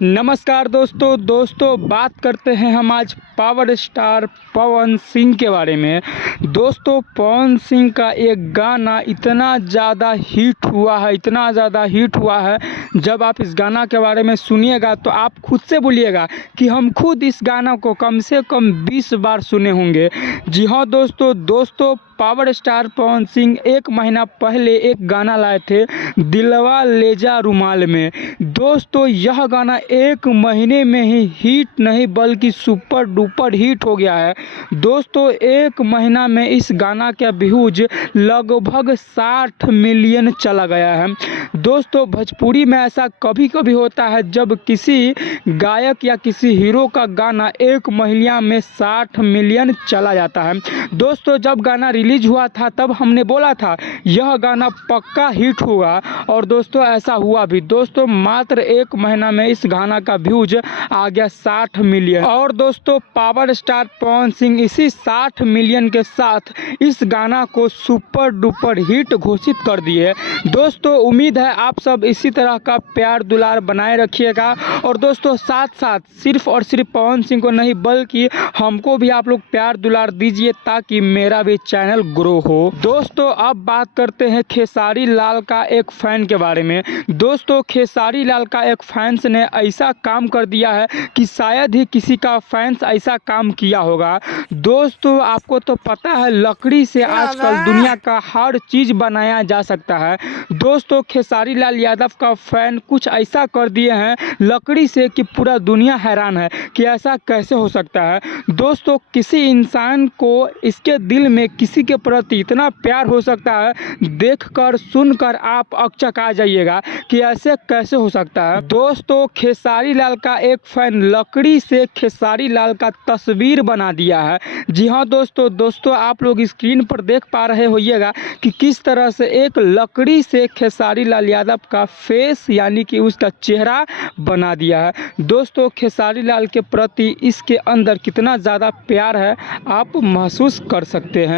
नमस्कार दोस्तों बात करते हैं हम आज पावर स्टार पवन सिंह के बारे में। दोस्तों, पवन सिंह का एक गाना इतना ज़्यादा हिट हुआ है। जब आप इस गाना के बारे में सुनिएगा तो आप खुद से बोलिएगा कि हम खुद इस गाना को कम से कम 20 बार सुने होंगे। जी हाँ दोस्तों, पावर स्टार पवन सिंह एक महीना पहले एक गाना लाए थे, दिलवा ले जा रुमाल में। दोस्तों, यह गाना एक महीने में ही हिट नहीं बल्कि सुपर डुपर हिट हो गया है। दोस्तों, एक महीना में इस गाना का व्यूज लगभग 60 मिलियन चला गया है। दोस्तों, भोजपुरी में ऐसा कभी कभी होता है जब किसी गायक या किसी हीरो का गाना एक महीना में 60 मिलियन चला जाता है। दोस्तों, जब गाना रिलीज हुआ था तब हमने बोला था यह गाना पक्का हिट होगा, और दोस्तों ऐसा हुआ भी। दोस्तों, मात्र एक महीना में इस गाना का व्यूज आ गया 60 मिलियन, और दोस्तों पावर स्टार पवन सिंह इसी 60 मिलियन के साथ इस गाना को सुपर डुपर हिट घोषित कर दिए। दोस्तों, उम्मीद है आप सब इसी तरह का प्यार दुलार बनाए रखिएगा, और दोस्तों साथ साथ सिर्फ और सिर्फ पवन सिंह को नहीं बल्कि हमको भी आप लोग प्यार दुलार दीजिए ताकि मेरा भी चैनल ग्रो हो। दोस्तों, अब बात करते हैं खेसारी लाल का एक फैन के बारे में। दोस्तों, खेसारी लाल का एक फैंस ने ऐसा काम कर दिया है कि शायद ही किसी का फैंस ऐसा काम किया होगा। दोस्तों, आपको तो पता है लकड़ी से आजकल दुनिया का हर चीज़ बनाया जा सकता है। दोस्तों, खेसारी लाल यादव का फैन कुछ ऐसा कर दिए हैं लकड़ी से कि पूरा दुनिया हैरान है कि ऐसा कैसे हो सकता है। दोस्तों, किसी इंसान को इसके दिल में किसी के प्रति इतना प्यार हो सकता है, देखकर सुनकर आप अकचक आ जाइएगा कि ऐसे कैसे हो सकता है। दोस्तों, खेसारी लाल का एक फैन लकड़ी से खेसारी लाल का तस्वीर बना दिया है। जी हाँ दोस्तों आप लोग स्क्रीन पर देख पा रहे होइएगा कि किस तरह से एक लकड़ी से खेसारी लाल यादव का फेस यानी कि उसका चेहरा बना दिया है। दोस्तों, खेसारी लाल के प्रति इसके अंदर कितना ज़्यादा प्यार है आप महसूस कर सकते हैं।